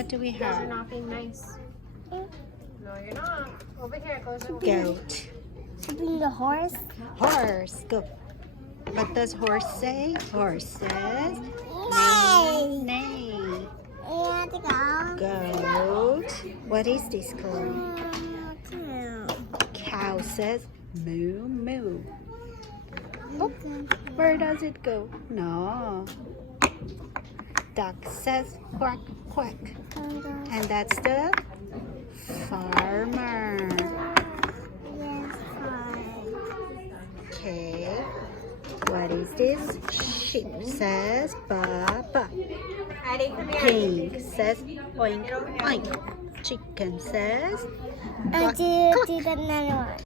What do we You guys are have? not being nice. No, you're not. Over here, it goes over. Goat. Being the horse. Horse. Go. What does horse say? Horse says Nay. neigh. And go. Goat. What is this called? Cow says moo moo. Oh, where does it go? No. Duck says quack quack. And that's the farmer. Okay. What is this? Sheep says ba ba. Ready? Come here. Pig says oink oink. Chicken says Do another one.